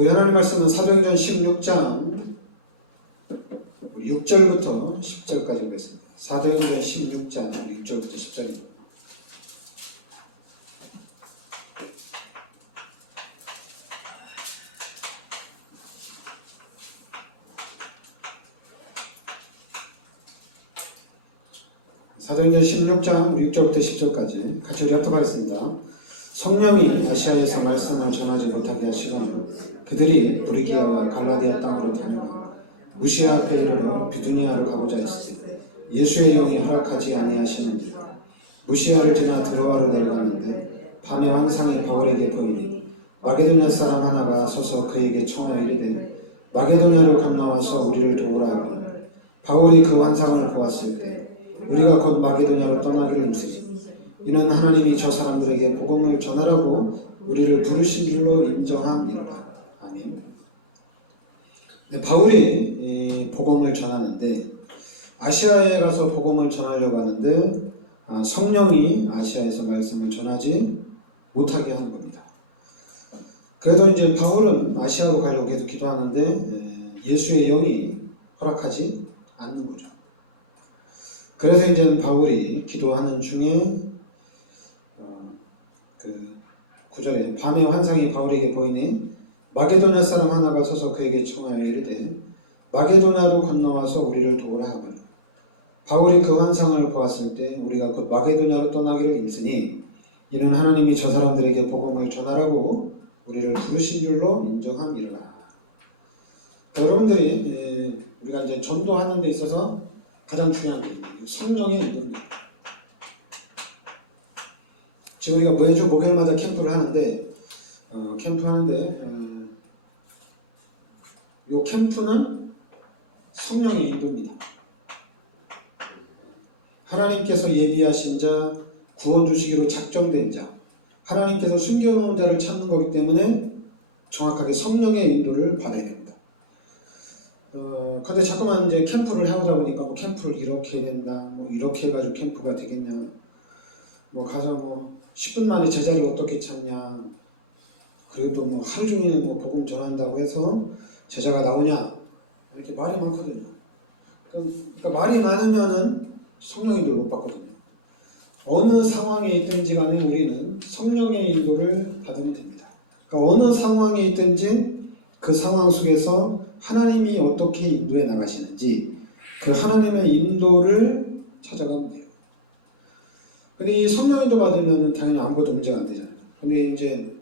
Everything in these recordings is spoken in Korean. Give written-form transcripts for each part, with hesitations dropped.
우리 하나님 말씀은 사도행전 16장 6절부터 10절까지 보겠습니다. 사도행전 16장 6절부터 10절입니다. 사도행전 16장 6절부터 10절까지 같이 우리 합독하겠습니다. 성령이 아시아에서 말씀을 전하지 못하게 하시거늘 그들이 브리기아와 갈라디아 땅으로 다녀가 무시아 앞에 이르러 비두니아로 가고자 했으니 예수의 영이 허락하지 아니하시는지 무시아를 지나 드로아로 내려갔는데 밤에 환상이 바울에게 보이니 마게도냐 사람 하나가 서서 그에게 청하여 이르되 마게도냐로 건너와서 우리를 도우라 하거늘 바울이 그 환상을 보았을 때 우리가 곧 마게도냐로 떠나기를 힘쓰니 이는 하나님이 저 사람들에게 복음을 전하라고 우리를 부르신 줄로 인정함이로라. 아멘. 네, 바울이 복음을 전하는데 아시아에 가서 복음을 전하려고 하는데 성령이 아시아에서 말씀을 전하지 못하게 하는 겁니다. 그래도 이제 바울은 아시아로 가려고 계속 기도하는데 예수의 영이 허락하지 않는 거죠. 그래서 이제 바울이 기도하는 중에 그 9절에 밤에 환상이 바울에게 보이니 마게도냐 사람 하나가 서서 그에게 청하여 이르되 마게도냐로 건너와서 우리를 도우라 하거늘 바울이 그 환상을 보았을 때 우리가 곧 마게도냐로 떠나기를 힘쓰니 이는 하나님이 저 사람들에게 복음을 전하라고 우리를 부르신 줄로 인정함이로라. 여러분들이 우리가 이제 전도하는 데 있어서 가장 중요한 게 성령의 인도입니다. 지금 우리가 매주 목요일마다 캠프를 하는데 이 캠프는 성령의 인도입니다. 하나님께서 예비하신 자, 구원 주시기로 작정된 자, 하나님께서 숨겨놓은 자를 찾는 거기 때문에 정확하게 성령의 인도를 받아야 됩니다. 근데 자꾸만 이제 캠프를 해오다 보니까 뭐 캠프를 이렇게 해야 된다, 뭐 이렇게 해가지고 캠프가 되겠냐, 뭐 가서 뭐 10분 만에 제자를 어떻게 찾냐, 그래도 뭐 하루 종일 뭐 복음 전한다고 해서 제자가 나오냐, 이렇게 말이 많거든요. 그러니까 말이 많으면은 성령의 인도를 못 받거든요. 어느 상황에 있든지 간에 우리는 성령의 인도를 받으면 됩니다. 그러니까 어느 상황에 있든지 그 상황 속에서 하나님이 어떻게 인도해 나가시는지 그 하나님의 인도를 찾아가면 돼요. 근데 이 성령 인도 받으면 당연히 아무것도 문제가 안 되잖아요. 근데 이제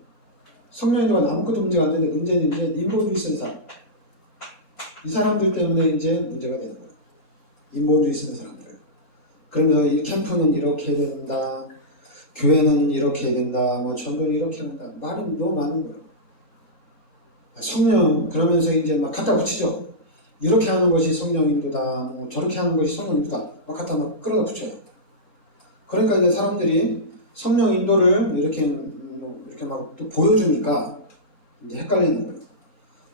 성령 인도가 아무것도 문제가 안 되는데 문제는 이제 인본주의 쓰는 사람. 이 사람들 때문에 이제 문제가 되는 거예요. 인본주의 쓰는 사람들. 그러면서 이 캠프는 이렇게 해야 된다. 교회는 이렇게 해야 된다. 뭐 전도는 이렇게 한다. 말이 너무 많은 거예요. 성령 그러면서 이제 막 갖다 붙이죠. 이렇게 하는 것이 성령 인도다. 뭐 저렇게 하는 것이 성령 인도다. 막 갖다 막 끌어다 붙여요. 그러니까 이제 사람들이 성령 인도를 이렇게 막 또 보여주니까 이제 헷갈리는 거예요.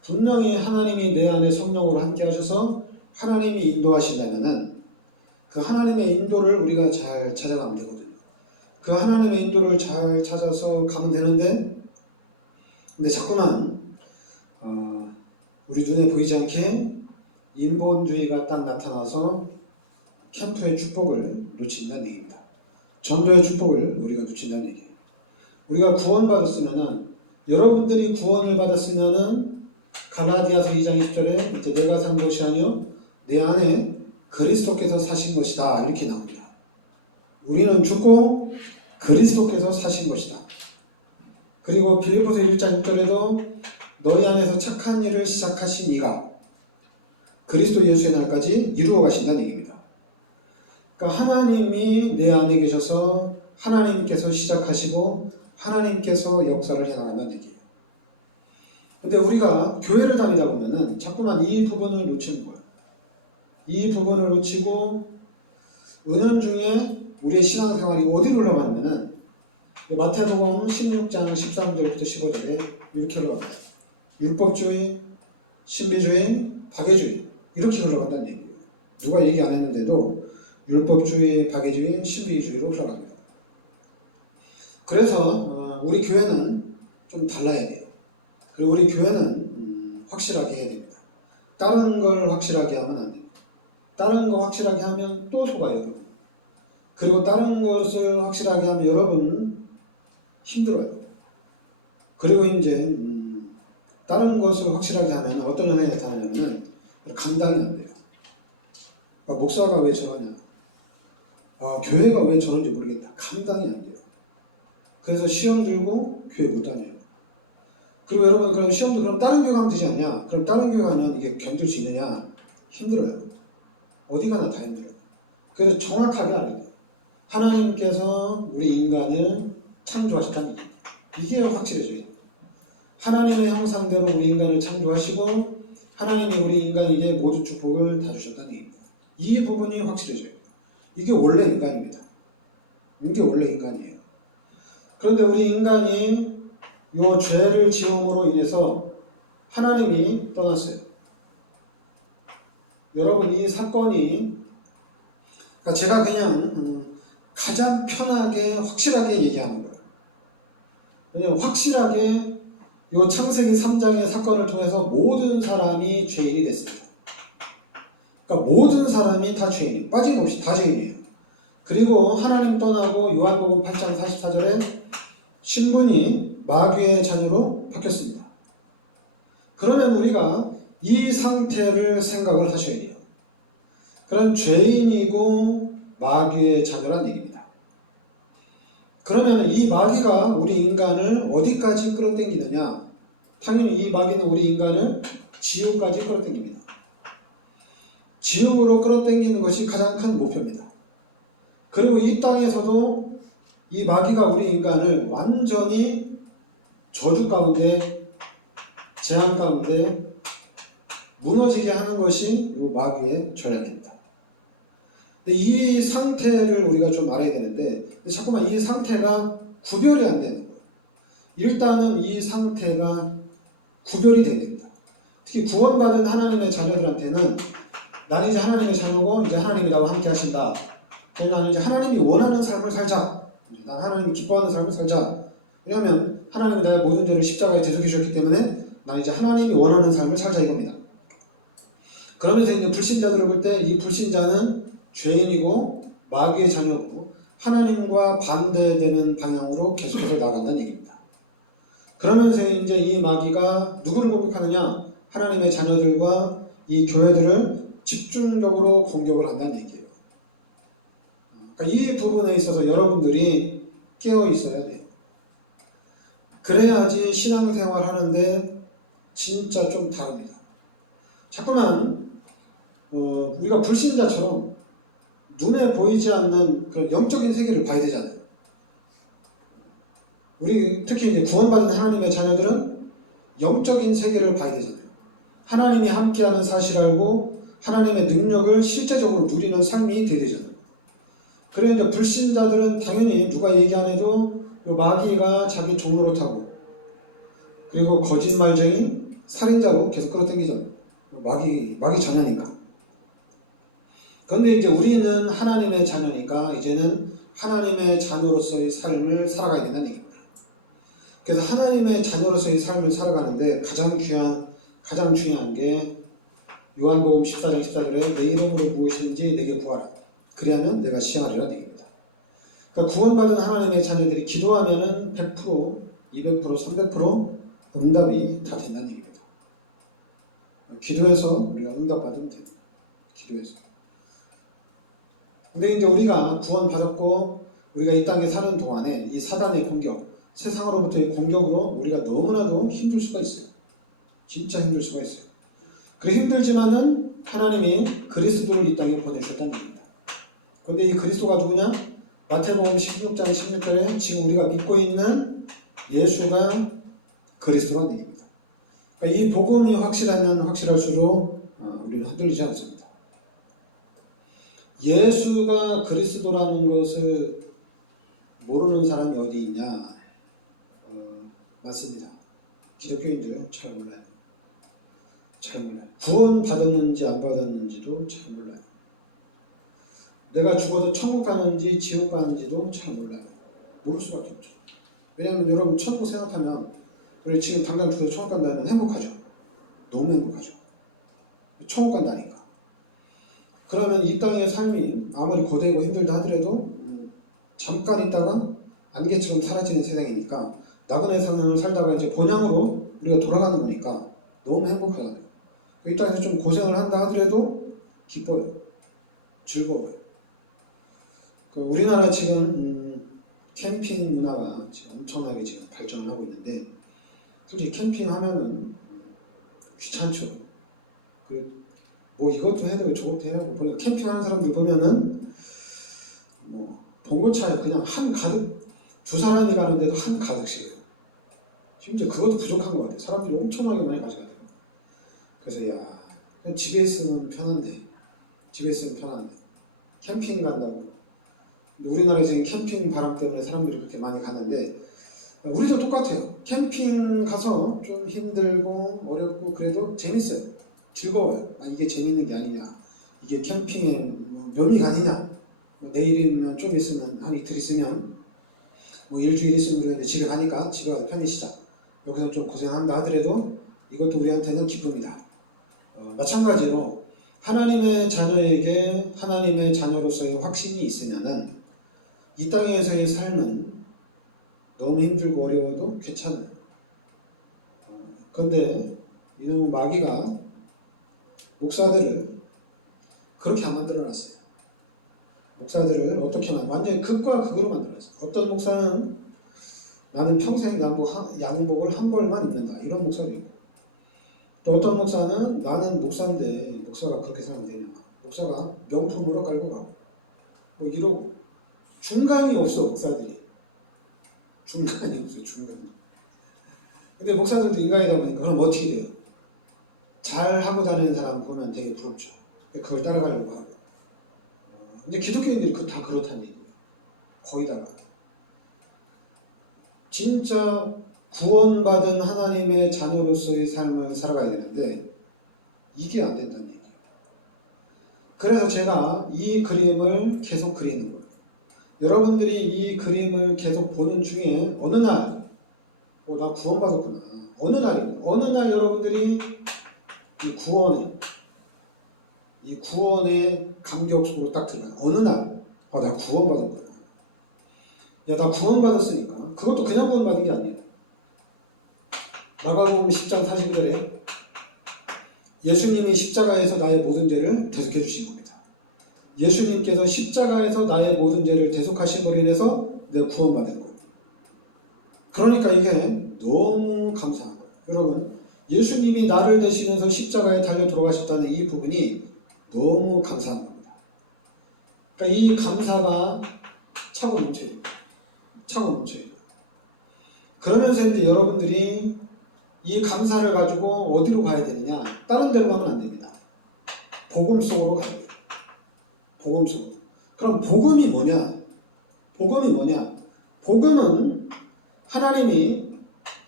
분명히 하나님이 내 안에 성령으로 함께 하셔서 하나님이 인도하신다면은 그 하나님의 인도를 우리가 잘 찾아가면 되거든요. 그 하나님의 인도를 잘 찾아서 가면 되는데, 근데 자꾸만 우리 눈에 보이지 않게 인본주의가 딱 나타나서 캠프의 축복을 놓친다는 얘기입니다. 전도의 축복을 우리가 놓친다는 얘기예요. 우리가 구원받았으면은, 여러분들이 구원을 받았으면은 갈라디아서 2장 20절에 이제 내가 산 것이 아니요 내 안에 그리스도께서 사신 것이다 이렇게 나옵니다. 우리는 죽고 그리스도께서 사신 것이다. 그리고 빌립보서 1장 6절에도 너희 안에서 착한 일을 시작하신 이가 그리스도 예수의 날까지 이루어 가신다는 얘기입니다. 그러니까 하나님이 내 안에 계셔서 하나님께서 시작하시고 하나님께서 역사를 해나간다는 얘기예요. 근데 우리가 교회를 다니다 보면은 자꾸만 이 부분을 놓치는 거예요. 이 부분을 놓치고 은연중에 우리의 신앙생활이 어디로 흘러가냐면은 마태복음 16장 13절부터 15절에 이렇게 흘러갑니다. 율법주의, 신비주의, 박애주의 이렇게 흘러간다는 얘기예요. 누가 얘기 안 했는데도 율법주의, 박애주의, 신비주의로 흘러갑니다. 그래서 우리 교회는 좀 달라야 돼요. 그리고 우리 교회는 확실하게 해야 됩니다. 다른 걸 확실하게 하면 안 됩니다. 다른 거 확실하게 하면 또 속아요, 여러분. 그리고 다른 것을 확실하게 하면 여러분 힘들어요. 그리고 이제 다른 것을 확실하게 하면 어떤 현상이 나타나냐면 감당이 안 돼요. 목사가 왜 저러냐, 교회가 왜 저런지 모르겠다. 감당이 안 돼요. 그래서 시험 들고 교회 못 다녀요. 그리고 여러분, 그럼 시험도 그럼 다른 교회 가면 되지 않냐? 그럼 다른 교회 가면 이게 견딜 수 있느냐? 힘들어요. 어디 가나 다 힘들어요. 그래서 정확하게 알아야 돼요. 하나님께서 우리 인간을 창조하셨다는 얘기예요. 이게 확실해져요. 하나님의 형상대로 우리 인간을 창조하시고 하나님이 우리 인간에게 모든 축복을 다 주셨다는 얘기입니다. 이 부분이 확실해져요. 이게 원래 인간입니다. 이게 원래 인간이에요. 그런데 우리 인간이 요 죄를 지음으로 인해서 하나님이 떠났어요. 여러분, 이 사건이, 그러니까 제가 그냥 가장 편하게 확실하게 얘기하는 거예요. 왜냐하면 확실하게 요 창세기 3장의 사건을 통해서 모든 사람이 죄인이 됐습니다. 그러니까 모든 사람이 다 죄인이에요. 빠짐없이 다 죄인이에요. 그리고 하나님 떠나고 요한복음 8장 44절에 신분이 마귀의 자녀로 바뀌었습니다. 그러면 우리가 이 상태를 생각을 하셔야 돼요. 그런 죄인이고 마귀의 자녀란 얘기입니다. 그러면 이 마귀가 우리 인간을 어디까지 끌어당기느냐? 당연히 이 마귀는 우리 인간을 지옥까지 끌어당깁니다. 지옥으로 끌어당기는 것이 가장 큰 목표입니다. 그리고 이 땅에서도 이 마귀가 우리 인간을 완전히 저주 가운데, 재앙 가운데 무너지게 하는 것이 이 마귀의 전략입니다. 근데 이 상태를 우리가 좀 알아야 되는데, 자꾸만 이 상태가 구별이 안 되는 거예요. 일단은 이 상태가 구별이 돼야 됩니다. 특히 구원받은 하나님의 자녀들한테는 나는 이제 하나님의 자녀고 이제 하나님이 나와 함께 하신다. 나는 이제 하나님이 원하는 삶을 살자. 난 하나님이 기뻐하는 삶을 살자. 왜냐하면 하나님이 나의 모든 죄를 십자가에 대속해 주셨기 때문에 난 이제 하나님이 원하는 삶을 살자 이겁니다. 그러면서 이제 불신자들을 볼 때 이 불신자는 죄인이고 마귀의 자녀고 하나님과 반대되는 방향으로 계속해서 나간다는 얘기입니다. 그러면서 이제 이 마귀가 누구를 공격하느냐? 하나님의 자녀들과 이 교회들을 집중적으로 공격을 한다는 얘기예요. 그러니까 이 부분에 있어서 여러분들이 깨어 있어야 돼요. 그래야지 신앙생활 하는데 진짜 좀 다릅니다. 자꾸만 우리가 불신자처럼 눈에 보이지 않는 그런 영적인 세계를 봐야 되잖아요. 우리 특히 이제 구원받은 하나님의 자녀들은 영적인 세계를 봐야 되잖아요. 하나님이 함께하는 사실을 알고 하나님의 능력을 실제적으로 누리는 삶이 돼야 되잖아요. 그래 이제 불신자들은 당연히 누가 얘기 안 해도 요 마귀가 자기 종로로 타고 그리고 거짓말쟁이 살인자로 계속 끌어당기잖아요. 마귀 자녀니까. 그런데 이제 우리는 하나님의 자녀니까 이제는 하나님의 자녀로서의 삶을 살아가야 된다는 얘기입니다. 그래서 하나님의 자녀로서의 삶을 살아가는데 가장 중요한 게 요한복음 14장 14절에 내 이름으로 무엇이든지 내게 구하라. 그리하면 내가 시행하리라는 얘기입니다. 그러니까 구원받은 하나님의 자녀들이 기도하면은 100%, 200%, 300% 응답이 다 된다는 얘기입니다. 기도해서 우리가 응답받으면 됩니다. 기도해서. 근데 이제 우리가 구원받았고 우리가 이 땅에 사는 동안에 이 사단의 공격, 세상으로부터의 공격으로 우리가 너무나도 힘들 수가 있어요. 진짜 힘들 수가 있어요. 그래 힘들지만은 하나님이 그리스도를 이 땅에 보내주셨다는 얘기입니다. 그런데 이 그리스도가 누구냐? 마태복음 16장 16절에 지금 우리가 믿고 있는 예수가 그리스도라는 얘기입니다. 그러니까 이 복음이 확실하면 확실할수록 우리는 흔들리지 않습니다. 예수가 그리스도라는 것을 모르는 사람이 어디 있냐? 맞습니다. 기독교인들 잘 몰라요. 잘 몰라요. 구원 받았는지 안 받았는지도 잘 몰라요. 내가 죽어도 천국 가는지 지옥 가는지도 잘 몰라요. 모를 수밖에 없죠. 왜냐하면 여러분 천국 생각하면 우리 지금 당장 주로 천국 간다면 행복하죠. 너무 행복하죠. 천국 간다니까. 그러면 이 땅의 삶이 아무리 고되고 힘들다 하더라도 잠깐 있다가 안개처럼 사라지는 세상이니까 나그네 생을 살다가 이제 본향으로 우리가 돌아가는 거니까 너무 행복하잖아요. 이 땅에서 좀 고생을 한다 하더라도 기뻐요. 즐거워요. 우리나라 지금 캠핑 문화가 지금 엄청나게 지금 발전을 하고 있는데 솔직히 캠핑하면은 귀찮죠. 뭐 이것도 해야 되고 저것도 해야 하고 보니까 캠핑하는 사람들 보면은 뭐 봉고차에 그냥 한 가득 두 사람이 가는데도 한 가득씩이에요. 심지어 그것도 부족한 것 같아요. 사람들이 엄청나게 많이 가져가요. 그래서 야 그냥 집에 있으면 편한데 캠핑 간다고. 근데 우리나라에 지금 캠핑 바람 때문에 사람들이 그렇게 많이 가는데 우리도 똑같아요. 캠핑 가서 좀 힘들고 어렵고 그래도 재밌어요. 즐거워요. 이게 재밌는 게 아니냐. 이게 캠핑의 묘미가 아니냐. 내일이면 좀 있으면 한 이틀 있으면 일주일 있으면 우리가 이제 집에 가니까 집에 가서 편히 쉬자. 여기서 좀 고생한다 하더라도 이것도 우리한테는 기쁨이다. 마찬가지로 하나님의 자녀에게 하나님의 자녀로서의 확신이 있으면은 이 땅에서의 삶은 너무 힘들고 어려워도 괜찮아요. 그런데 이놈의 마귀가 목사들을 그렇게 안 만들어놨어요. 목사들을 어떻게 완전히 극과 극으로 만들어놨어요. 어떤 목사는 나는 평생 양복을 한 벌만 입는다. 이런 목사도 있고 또 어떤 목사는 나는 목사인데 목사가 그렇게 살면 되냐. 목사가 명품으로 깔고 가고 이러고 중간이 없어. 목사들이 중간이 없어요. 근데 목사들도 인간이다 보니까 그럼 어떻게 돼요? 잘 하고 다니는 사람 보면 되게 부럽죠. 그걸 따라가려고 하고. 근데 기독교인들이 다 그렇다는 얘기예요. 거의 다가. 진짜 구원받은 하나님의 자녀로서의 삶을 살아가야 되는데 이게 안 된다는 얘기예요. 그래서 제가 이 그림을 계속 그리는 거예요. 여러분들이 이 그림을 계속 보는 중에 어느 날 나 구원받았구나. 어느 날 여러분들이 이 구원의 감격 속으로 딱 들어가요. 어느 날 나 구원받았구나. 야, 나 구원받았으니까. 그것도 그냥 구원받은 게 아니에요. 마가복음 10장 40절에 예수님이 십자가에서 나의 모든 죄를 대속해 주신 겁니다. 예수님께서 십자가에서 나의 모든 죄를 대속하신 걸로 인해서 내가 구원받은 거예요. 그러니까 이게 너무 감사한 거예요. 여러분, 예수님이 나를 대신해서 십자가에 달려 돌아가셨다는 이 부분이 너무 감사한 겁니다. 그러니까 이 감사가 차고 넘쳐요. 그러면서 이제 여러분들이 이 감사를 가지고 어디로 가야 되느냐? 다른 데로 가면 안 됩니다. 복음 속으로 가야 돼요. 복음 속으로. 그럼 복음이 뭐냐? 복음은 하나님이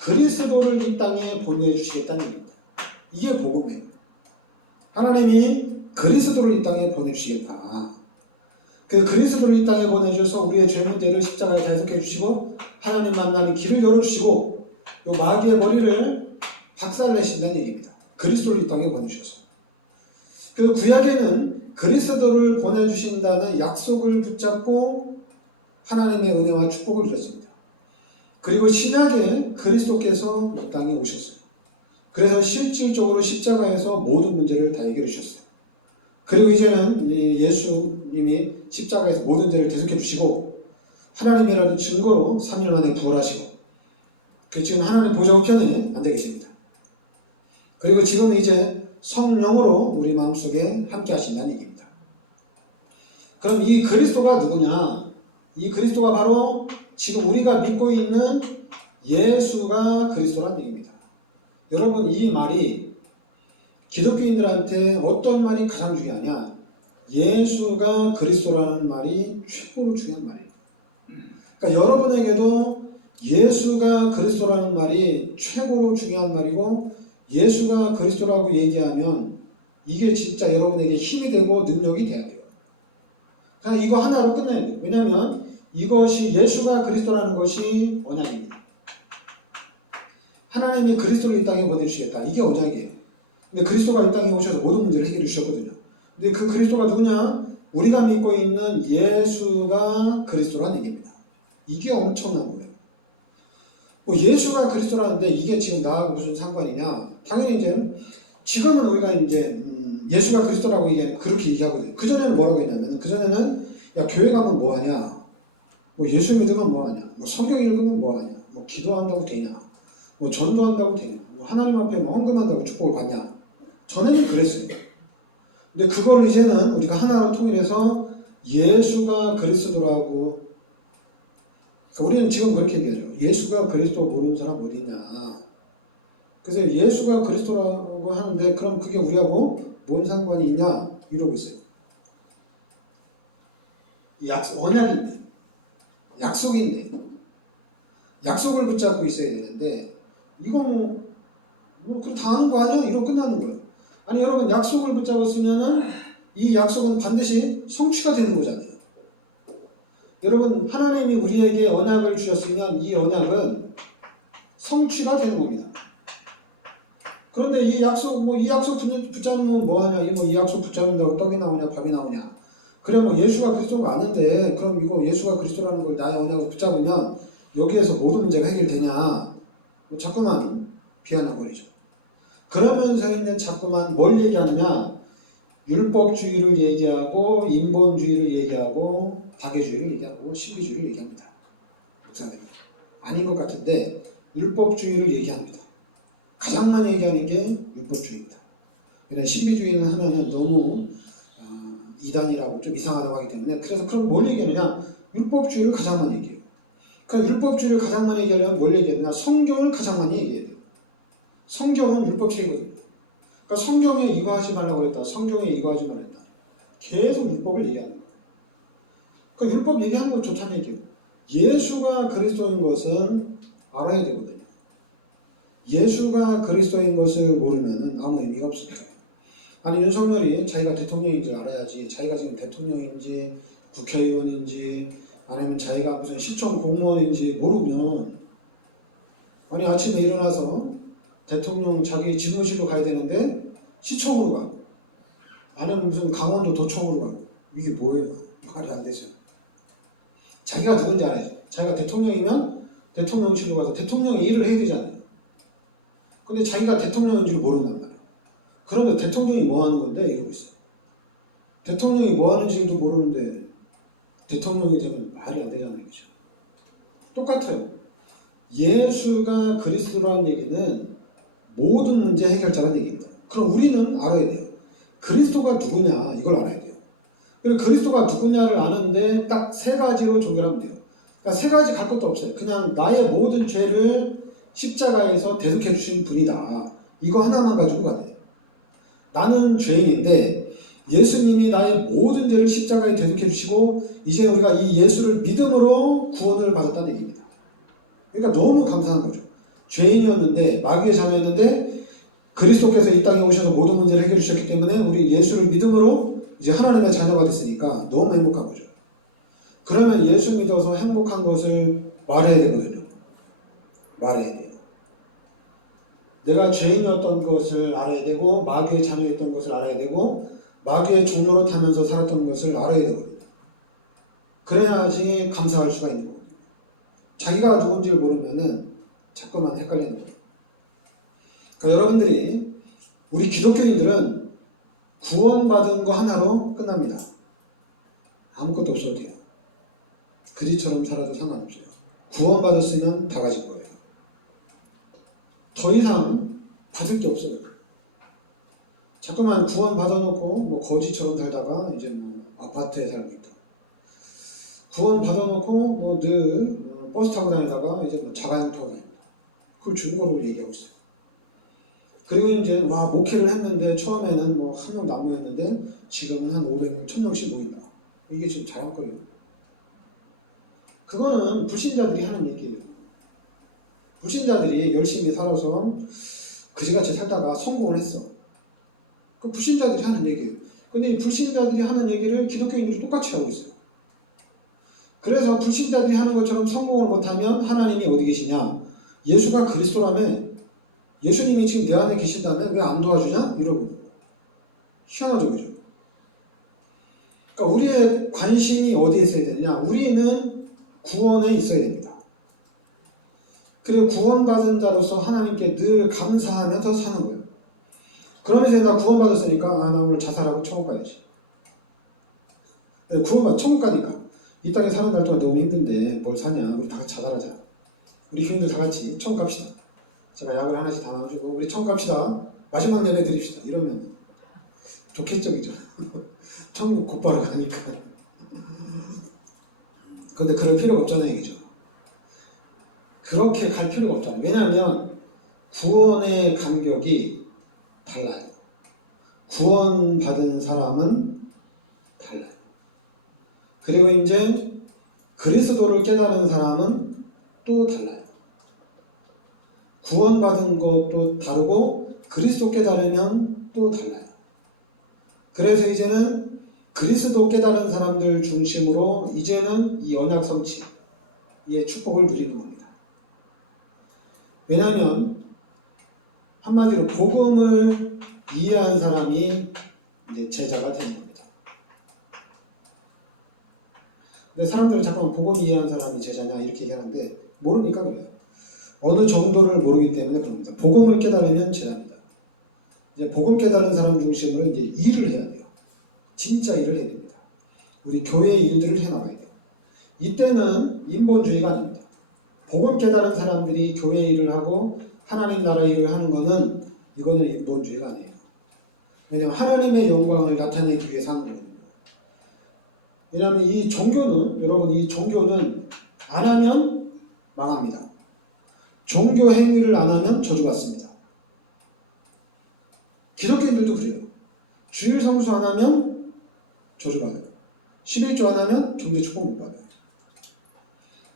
그리스도를 이 땅에 보내주시겠다는 얘기입니다. 이게 복음이에요. 하나님이 그리스도를 이 땅에 보내주시겠다. 그 그리스도를 이 땅에 보내주셔서 우리의 죄 문제를 십자가에 대속해 주시고 하나님 만나는 길을 열어주시고 요 마귀의 머리를 박살내신다는 얘기입니다. 그리스도를 이 땅에 보내주셔서. 그 구약에는 그리스도를 보내주신다는 약속을 붙잡고 하나님의 은혜와 축복을 드렸습니다. 그리고 신약에 그리스도께서 이 땅에 오셨어요. 그래서 실질적으로 십자가에서 모든 문제를 다 해결해 주셨어요. 그리고 이제는 예수님이 십자가에서 모든 죄를 대속해 주시고 하나님이라는 증거로 3일 만에 부활하시고 지금 하나님 보좌 우편에 앉아 계십니다. 그리고 지금 이제 성령으로 우리 마음속에 함께 하신다는 얘기입니다. 그럼 이 그리스도가 누구냐? 이 그리스도가 바로 지금 우리가 믿고 있는 예수가 그리스도라는 얘기입니다. 여러분, 이 말이 기독교인들한테 어떤 말이 가장 중요하냐? 예수가 그리스도라는 말이 최고로 중요한 말이에요. 그러니까 여러분에게도 예수가 그리스도라는 말이 최고로 중요한 말이고 예수가 그리스도라고 얘기하면 이게 진짜 여러분에게 힘이 되고 능력이 돼야 돼요. 그냥 이거 하나로 끝내야 돼요. 왜냐하면 이것이 예수가 그리스도라는 것이 언약입니다. 하나님이 그리스도를 이 땅에 보내주시겠다. 이게 언약이에요. 근데 그리스도가 이 땅에 오셔서 모든 문제를 해결해 주셨거든요. 근데 그 그리스도가 누구냐? 우리가 믿고 있는 예수가 그리스도라는 얘기입니다. 이게 엄청난 거예요. 뭐 예수가 그리스도라는데 이게 지금 나하고 무슨 상관이냐? 당연히 이제 지금은 우리가 이제 예수가 그리스도라고 그렇게 얘기하거든요. 그전에는 뭐라고 했냐면, 그전에는 야, 교회 가면 뭐하냐? 뭐 예수 믿으면 뭐하냐? 뭐 성경 읽으면 뭐하냐? 뭐 기도한다고 되냐? 뭐 전도한다고 되냐? 뭐 하나님 앞에 뭐 헌금한다고 축복을 받냐? 전에는 그랬어요. 근데 그걸 이제는 우리가 하나로 통일해서 예수가 그리스도라고, 그러니까 우리는 지금 그렇게 얘기하죠. 예수가 그리스도 모르는 사람 어디 있냐? 그래서 예수가 그리스도라고 하는데 그럼 그게 우리하고 뭔 상관이 있냐? 이러고 있어요. 언약인데, 약속인데, 약속을 붙잡고 있어야 되는데 이거 그럼 다 하는 거 아니야? 이러고 끝나는 거예요. 아니 여러분, 약속을 붙잡았으면은 이 약속은 반드시 성취가 되는 거잖아요. 여러분, 하나님이 우리에게 언약을 주셨으면 이 언약은 성취가 되는 겁니다. 그런데 이 약속 붙잡으면 뭐하냐? 이 약속 붙잡는다고 떡이 나오냐, 밥이 나오냐? 그래, 뭐 예수가 그리스도가 아는데 그럼 이거 예수가 그리스도라는 걸 나의 언약을 붙잡으면 여기에서 모든 문제가 해결되냐? 자꾸만 비아냥거리죠. 그러면서 이제 자꾸만 뭘 얘기하느냐? 율법주의를 얘기하고 인본주의를 얘기하고 박애주의를 얘기하고 신비주의를 얘기합니다. 목사님이 아닌 것 같은데 율법주의를 얘기합니다. 가장 많이 얘기하는 게 율법주의입니다. 그러니까 신비주의는 하면은 너무 이단이라고 좀 이상하다고 하기 때문에, 그래서 그럼 뭘 얘기하느냐? 율법주의를 가장 많이 얘기해요. 그러니까 율법주의를 가장 많이 얘기하려면 뭘 얘기하느냐? 성경을 가장 많이 얘기해야 돼요. 성경은 율법책이거든요. 그러니까 성경에 이거 하지 말라고 그랬다. 성경에 이거 하지 말랬다. 계속 율법을 얘기하는 거예요. 그러니까 율법 얘기하는 건 좋다는 얘기예요. 예수가 그리스도인 것은 알아야 되거든요. 예수가 그리스도인 것을 모르면 아무 의미가 없습니다. 아니 윤석열이 자기가 대통령인 줄 알아야지, 자기가 지금 대통령인지 국회의원인지 아니면 자기가 무슨 시청 공무원인지 모르면, 아니 아침에 일어나서 대통령 자기 집무실로 가야 되는데 시청으로 가고 아니면 무슨 강원도 도청으로 가고, 이게 뭐예요? 말이 안 되죠. 자기가 누군지 알아야죠. 자기가 대통령이면 대통령실로 가서 대통령의 일을 해야 되잖아요. 근데 자기가 대통령인 줄 모른단 말이에요. 그러면 대통령이 뭐 하는 건데? 이러고 있어요. 대통령이 뭐 하는지도 모르는데 대통령이 되면 말이 안 되잖아요. 그죠? 똑같아요. 예수가 그리스도라는 얘기는 모든 문제 해결자라는 얘기입니다. 그럼 우리는 알아야 돼요. 그리스도가 누구냐? 이걸 알아야 돼요. 그리고 그리스도가 누구냐를 아는데 딱 세 가지로 종결하면 돼요. 그러니까 세 가지 갈 것도 없어요. 그냥 나의 모든 죄를 십자가에서 대속해 주신 분이다. 이거 하나만 가지고 가야 돼요. 나는 죄인인데 예수님이 나의 모든 죄를 십자가에 대속해 주시고 이제 우리가 이 예수를 믿음으로 구원을 받았다는 얘기입니다. 그러니까 너무 감사한 거죠. 죄인이었는데, 마귀의 자녀였는데 그리스도께서 이 땅에 오셔서 모든 문제를 해결해 주셨기 때문에 우리 예수를 믿음으로 이제 하나님의 자녀가 됐으니까 너무 행복한 거죠. 그러면 예수 믿어서 행복한 것을 말해야 되거든요. 말해야 돼요. 내가 죄인이었던 것을 알아야 되고 마귀의 자녀였던 것을 알아야 되고 마귀의 종로로 타면서 살았던 것을 알아야 되거든요. 그래야지 감사할 수가 있는 거거든요. 자기가 누군지를 모르면은 자꾸만 헷갈리는 거예요. 그러니까 여러분들이, 우리 기독교인들은 구원받은 거 하나로 끝납니다. 아무것도 없어도 돼요. 그지처럼 살아도 상관없어요. 구원받았으면 다 가진 거예요. 더 이상 받을 게 없어요. 자꾸만 구원 받아놓고 뭐 거지처럼 살다가 이제 뭐 아파트에 살고 있다. 구원 받아놓고 뭐 늘 버스 타고 다니다가 이제 뭐 자가용 타고 다닌다. 그걸 중고로 얘기하고 있어요. 그리고 이제 목회를 했는데 처음에는 뭐 한 명도 안 모였는데 지금은 한 500명, 1000명씩 모인다. 이게 지금 잘한 거예요. 그거는 불신자들이 하는 얘기예요. 불신자들이 열심히 살아서 그지같이 살다가 성공을 했어. 그 불신자들이 하는 얘기예요. 근데 이 불신자들이 하는 얘기를 기독교인들이 똑같이 하고 있어요. 그래서 불신자들이 하는 것처럼 성공을 못하면 하나님이 어디 계시냐? 예수가 그리스도라며 예수님이 지금 내 안에 계신다면 왜 안 도와주냐? 이러고. 희한하죠, 그죠? 그러니까 우리의 관심이 어디에 있어야 되느냐? 우리는 구원에 있어야 됩니다. 그리고 구원받은 자로서 하나님께 늘 감사하면서 사는 거예요. 그러면서 나 구원받았으니까 나 오늘 자살하고 천국 가야지. 천국 가니까 이 땅에 사는 날 동안 너무 힘든데 뭘 사냐? 우리 다 같이 자살하자. 우리 교인들 다 같이 천국 갑시다. 제가 약을 하나씩 다 나눠주고 우리 천국 갑시다. 마지막 예배 드립시다. 이러면 좋겠죠, 그죠? 천국 곧바로 가니까. 근데 그럴 필요가 없잖아요, 그죠? 그렇게 갈 필요가 없잖아요. 왜냐하면 구원의 간격이 달라요. 구원받은 사람은 달라요. 그리고 이제 그리스도를 깨달은 사람은 또 달라요. 구원받은 것도 다르고 그리스도 깨달으면 또 달라요. 그래서 이제는 그리스도 깨달은 사람들 중심으로 이제는 이 언약 성취, 이 축복을 누리는 겁니다. 왜냐하면 한마디로 복음을 이해한 사람이 이제 제자가 되는 겁니다. 근데 사람들은 잠깐만 복음 이해한 사람이 제자냐 이렇게 얘기하는데 모르니까 그래요. 어느 정도를 모르기 때문에 그럽니다. 복음을 깨달으면 제자입니다. 이제 복음 깨달은 사람 중심으로 이제 일을 해야 돼요. 진짜 일을 해야 됩니다. 우리 교회의 일들을 해나가야 돼요. 이때는 인본주의가 아닙니다. 복음 깨달은 사람들이 교회 일을 하고 하나님 나라 일을 하는 거는 이거는 인본주의가 아니에요. 왜냐하면 하나님의 영광을 나타내기 위해서 하는 거거든요. 왜냐하면 이 종교는 여러분 이 종교는 안 하면 망합니다. 종교 행위를 안 하면 저주받습니다. 기독교인들도 그래요. 주일 성수 안 하면 저주받아요. 11조 안 하면 종교 축복 못 받아요.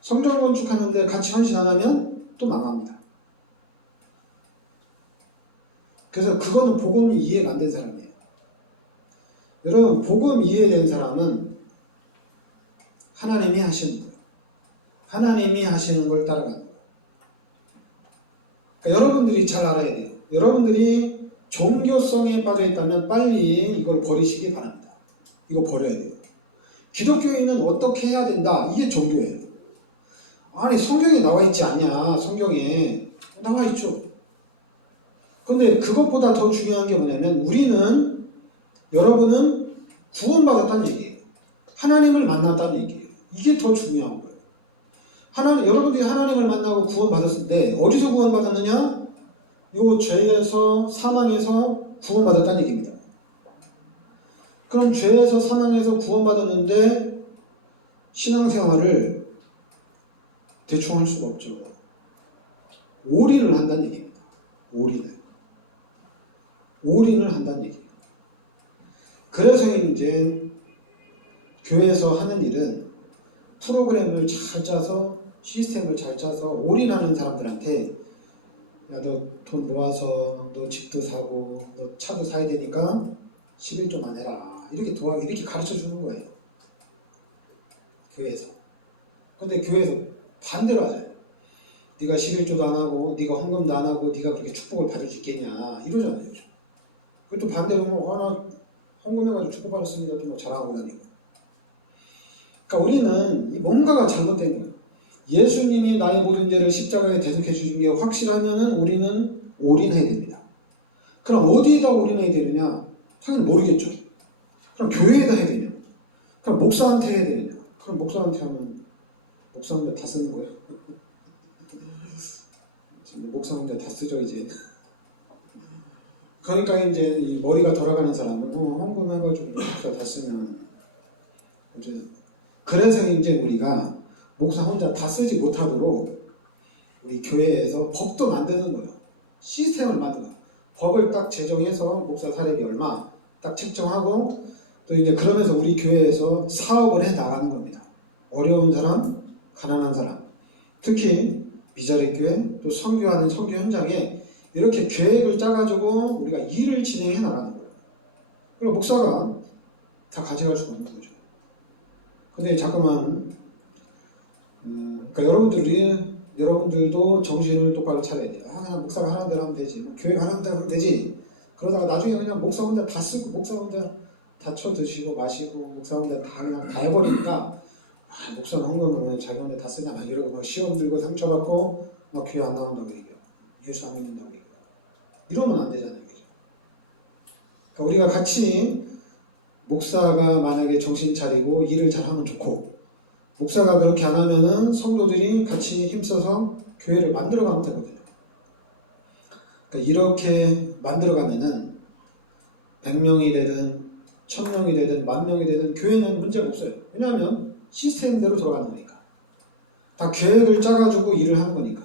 성전 건축하는데 같이 헌신 안 하면 또 망합니다. 그래서 그거는 복음이 이해가 안 된 사람이에요. 여러분 복음 이해된 사람은 하나님이 하시는 거예요. 하나님이 하시는 걸 따라가는 거예요. 그러니까 여러분들이 잘 알아야 돼요. 여러분들이 종교성에 빠져 있다면 빨리 이걸 버리시기 바랍니다. 이거 버려야 돼요. 기독교인은 어떻게 해야 된다. 이게 종교예요. 아니 성경에 나와 있지 않냐. 성경에 나와 있죠. 근데 그것보다 더 중요한 게 뭐냐면 여러분은 구원받았다는 얘기예요. 하나님을 만났다는 얘기예요. 이게 더 중요한 거예요. 여러분들이 하나님을 만나고 구원받았을 때 어디서 구원받았느냐? 요 죄에서 사망에서 구원받았다는 얘기입니다. 그럼 죄에서 사망에서 구원받았는데 신앙생활을 대충 할 수가 없죠. 올인을 한다는 얘기입니다. 올인을 한다는 얘기예요. 그래서 이제 교회에서 하는 일은 프로그램을 잘 짜서 시스템을 잘 짜서 올인하는 사람들한테 야, 너 돈 모아서 너 집도 사고 너 차도 사야 되니까 11조만 해라. 이렇게 가르쳐 주는 거예요. 교회에서. 근데 교회에서 반대로 하잖아요. 네가 11조도 안 하고 네가 헌금도 안 하고 네가 그렇게 축복을 받을 수 있겠냐 이러잖아요. 그것도 반대로 나 헌금해가지고 축복받았습니다. 또 자랑하고 다니고. 그러니까 우리는 뭔가가 잘못된 거예요. 예수님이 나의 모든 죄를 십자가에 대속해 주신 게 확실하면은 우리는 올인해야 됩니다. 그럼 어디에다 올인해야 되느냐? 당연히 모르겠죠. 그럼 교회에다 해야 되냐? 그럼 목사한테 해야 되느냐? 그럼 목사한테 하면 목사 혼자 다 쓰는 거예요. 목사 혼자 다 쓰죠 이제. 그러니까 이제 이 머리가 돌아가는 사람은 헌금해가지고 목사 다 쓰면 어째. 그래서 이제 우리가 목사 혼자 다 쓰지 못하도록 우리 교회에서 법도 만드는 거예요. 시스템을 만드는 거예요. 법을 딱 제정해서 목사 사례비 얼마 딱 책정하고 또 이제 그러면서 우리 교회에서 사업을 해 나가는 겁니다. 어려운 사람, 가난한 사람, 특히 미자립 교회 또 선교하는 선교 현장에 이렇게 계획을 짜가지고 우리가 일을 진행해 나가는 거예요. 그리고 목사가 다 가져갈 수가 없는 거죠. 근데 잠깐만, 그러니까 여러분들이 여러분들도 정신을 똑바로 차려야 돼요. 그냥 목사가 하는 대로 하면 되지. 뭐 교회가 하는 대로 하면 되지. 그러다가 나중에 그냥 목사 혼자 다 쓰고 목사 혼자 다 쳐드시고 마시고 목사 혼자 다 그냥 다 해버리니까 목사는 한 거면 자기 혼자 다 쓰냐 막 이러고 막 시험 들고 상처받고 막 교회 안 나온다고 얘기해요. 예수 안 믿는다고 얘기해요. 이러면 안 되잖아요. 그러니까 우리가 같이 목사가 만약에 정신 차리고 일을 잘하면 좋고 목사가 그렇게 안 하면은 성도들이 같이 힘써서 교회를 만들어가면 되거든요. 그러니까 이렇게 만들어가면은 100명이 되든 1000명이 되든 10,000명이 되든 교회는 문제가 없어요. 왜냐하면 시스템대로 돌아가는 거니까. 다 계획을 짜가지고 일을 하는 거니까.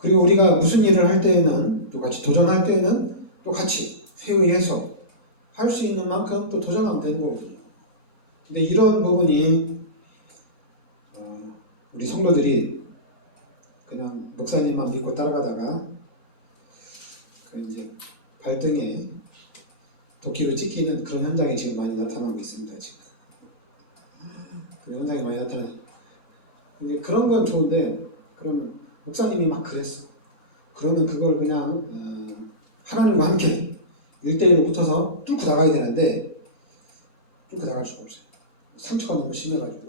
그리고 우리가 무슨 일을 할 때에는 또 같이 도전할 때에는 또 같이 회의해서 할 수 있는 만큼 또 도전하면 되는 거거든요. 근데 이런 부분이 우리 성도들이 그냥 목사님만 믿고 따라가다가 이제 발등에 도끼로 찍히는 그런 현장이 지금 많이 나타나고 있습니다. 지금 그런 현장이 많이 나타나요. 근데 그런 건 좋은데 그러면 목사님이 막 그랬어. 그러면 그걸 그냥 하나님과 함께 1대1로 붙어서 뚫고 나가야 되는데 뚫고 나갈 수가 없어요. 상처가 너무 심해가지고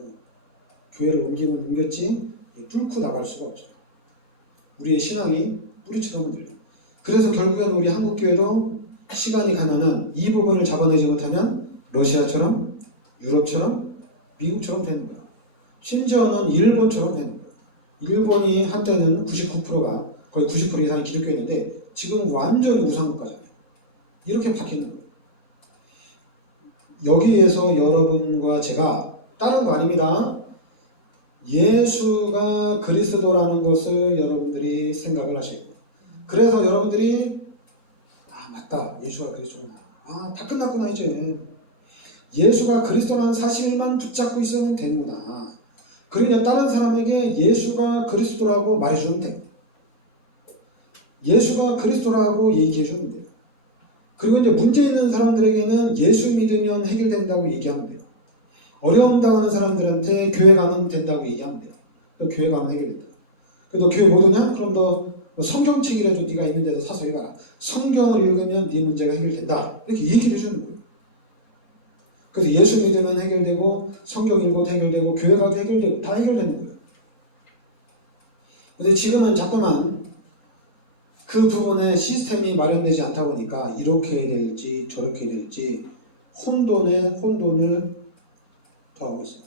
교회를 옮기면 옮겼지 뚫고 나갈 수가 없어요. 우리의 신앙이 뿌리처럼 흔들려. 그래서 결국에는 우리 한국교회도 시간이 가면은 이 부분을 잡아내지 못하면 러시아처럼 유럽처럼 미국처럼 되는 거예요. 심지어는 일본처럼 되는 거예요. 일본이 한때는 99%가 거의 90% 이상이 기독교였는데 지금 완전히 우상국가잖아요. 이렇게 바뀌는 거예요. 여기에서 여러분과 제가 다른 거 아닙니다. 예수가 그리스도라는 것을 여러분들이 생각을 하시고 그래서 여러분들이 맞다. 예수가 그리스도구나. 다 끝났구나 이제. 예수가 그리스도라는 사실만 붙잡고 있으면 되는구나. 그러냐 다른 사람에게 예수가 그리스도라고 말해주면 돼. 예수가 그리스도라고 얘기해주면 돼요. 그리고 이제 문제 있는 사람들에게는 예수 믿으면 해결된다고 얘기하면 돼요. 어려움 당하는 사람들한테 교회 가면 된다고 얘기하면 돼요. 교회 가면 해결된다. 너 교회 못 오냐? 그럼 너 성경책이라도 네가 있는 데서 사서 읽어라. 성경을 읽으면 네 문제가 해결된다. 이렇게 얘기를 해주는 거예요. 그래서 예수 믿으면 해결되고 성경 읽어도 해결되고 교회 가도 해결되고 다 해결되는 거예요. 근데 지금은 자꾸만 그 부분에 시스템이 마련되지 않다 보니까 이렇게 될지 저렇게 될지 혼돈에 혼돈을 더하고 있어요.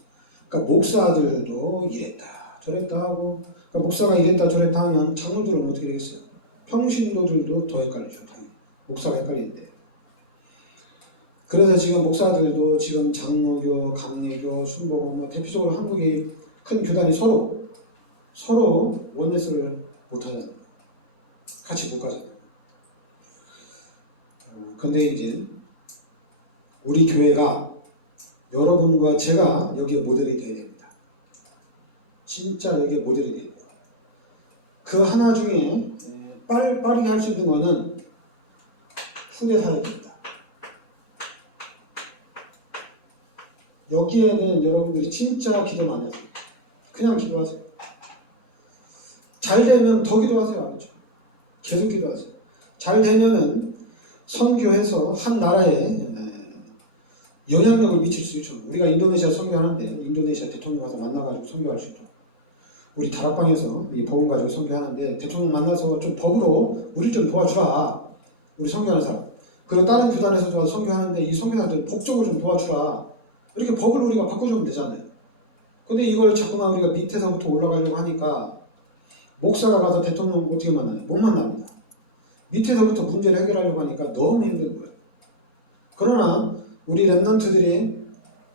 그러니까 목사들도 이랬다 저랬다 하고 그러니까 목사가 이랬다 저랬다 하면 장로들은 어떻게 되겠어요? 평신도들도 더 헷갈리죠. 당연히. 목사가 헷갈리는데. 그래서 지금 목사들도 지금 장로교, 감리교, 순복음 대표적으로 한국의 큰 교단이 서로 원네스를 못하잖아요. 같이 못 가잖아요. 근데 이제 우리 교회가 여러분과 제가 여기에 모델이 되어야 됩니다. 진짜 여기에 모델이 돼야 돼요. 그 하나 중에 빠르게 할 수 있는 거는 후대 사역입니다. 여기에는 여러분들이 진짜 기도 많이 하세요. 그냥 기도하세요. 잘 되면 더 기도하세요. 알죠? 계속 기도하세요. 잘 되면은 선교해서 한 나라에 영향력을 미칠 수 있죠. 우리가 인도네시아 선교하는데 인도네시아 대통령 가서 만나가지고 선교할 수 있죠. 우리 다락방에서 이 복음 가지고 선교하는데 대통령 만나서 좀 법으로 우리 좀 도와주라. 우리 선교하는 사람. 그리고 다른 교단에서 와서 선교하는데 이 선교사들 법적으로 좀 도와주라. 이렇게 법을 우리가 바꿔주면 되잖아요. 근데 이걸 자꾸만 우리가 밑에서부터 올라가려고 하니까 목사가 가서 대통령 어떻게 만나요? 못 만납니다. 밑에서부터 문제를 해결하려고 하니까 너무 힘든 거예요. 그러나 우리 랩런트들이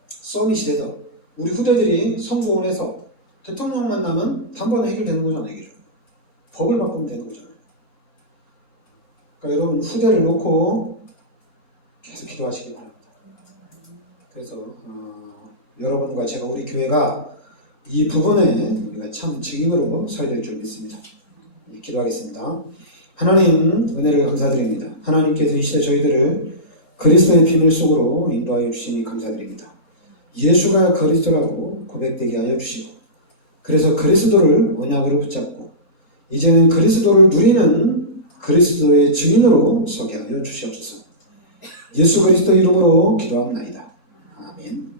서밋이 돼서 우리 후대들이 성공을 해서 대통령 만나면 단번에 해결되는 거잖아요. 이게 법을 바꾸면 되는 거잖아요. 그러니까 여러분 후대를 놓고 계속 기도하시기 바랍니다. 그래서 여러분과 제가 우리 교회가 이 부분에 우리가 참 증인으로 서야 될 줄 믿습니다. 기도하겠습니다. 하나님 은혜를 감사드립니다. 하나님께서 이 시대 저희들을 그리스도의 비밀 속으로 인도하여 주시니 감사드립니다. 예수가 그리스도라고 고백되게 하여 주시고 그래서 그리스도를 언약으로 붙잡고 이제는 그리스도를 누리는 그리스도의 증인으로 소개하여 주시옵소서. 예수 그리스도 이름으로 기도합나이다. 아멘.